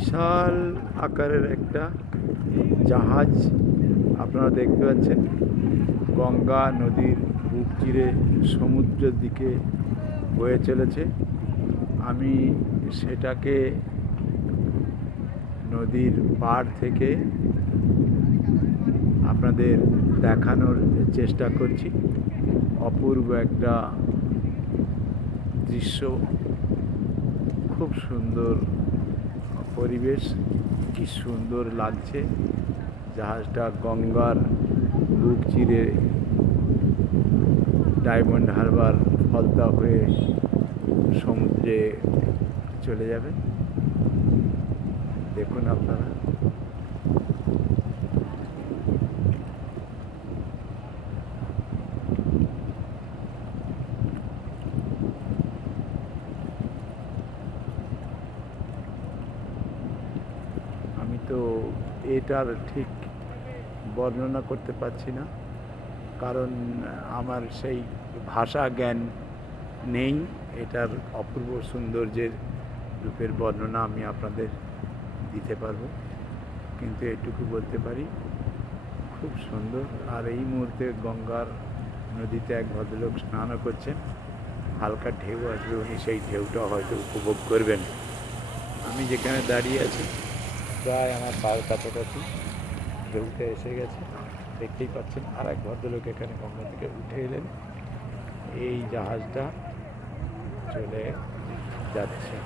বিশাল আকারের একটা জাহাজ আপনারা দেখতে পাচ্ছেন গঙ্গা নদীর বুক চিরে সমুদ্রের দিকে বয়ে চলেছে। আমি সেটাকে নদীর পাড় থেকে আপনাদের দেখানোর চেষ্টা করছি। অপূর্ব একটা দৃশ্য, খুব সুন্দর পরিবেশ, কি সুন্দর লাগছে। জাহাজটা গঙ্গার বুক চিরে ডায়মন্ড হারবার ফলতা হয়ে সমুদ্রে চলে যাবে। দেখুন আপনারা। আমি তো এটার ঠিক বর্ণনা করতে পারছি না, কারণ আমার সেই ভাষা জ্ঞান নেই। এটার অপূর্ব সৌন্দর্যের রূপের বর্ণনা আমি আপনাদের দিতে পারবো, কিন্তু এটুকু বলতে পারি খুব সুন্দর। আর এই মুহূর্তে গঙ্গার নদীতে এক ভদ্রলোক স্নানও করছেন। হালকা ঢেউ আসবে, উনি সেই ঢেউটা হয়তো উপভোগ করবেন। আমি যেখানে দাঁড়িয়ে আছি প্রায় আমার পায়ের কাছাকাছি ঢেউটা এসে গেছে, দেখতেই পাচ্ছেন। আর এক ভদ্রলোক এখানে গঙ্গা থেকে উঠে এলেন। এই জাহাজটা চলে যাচ্ছে।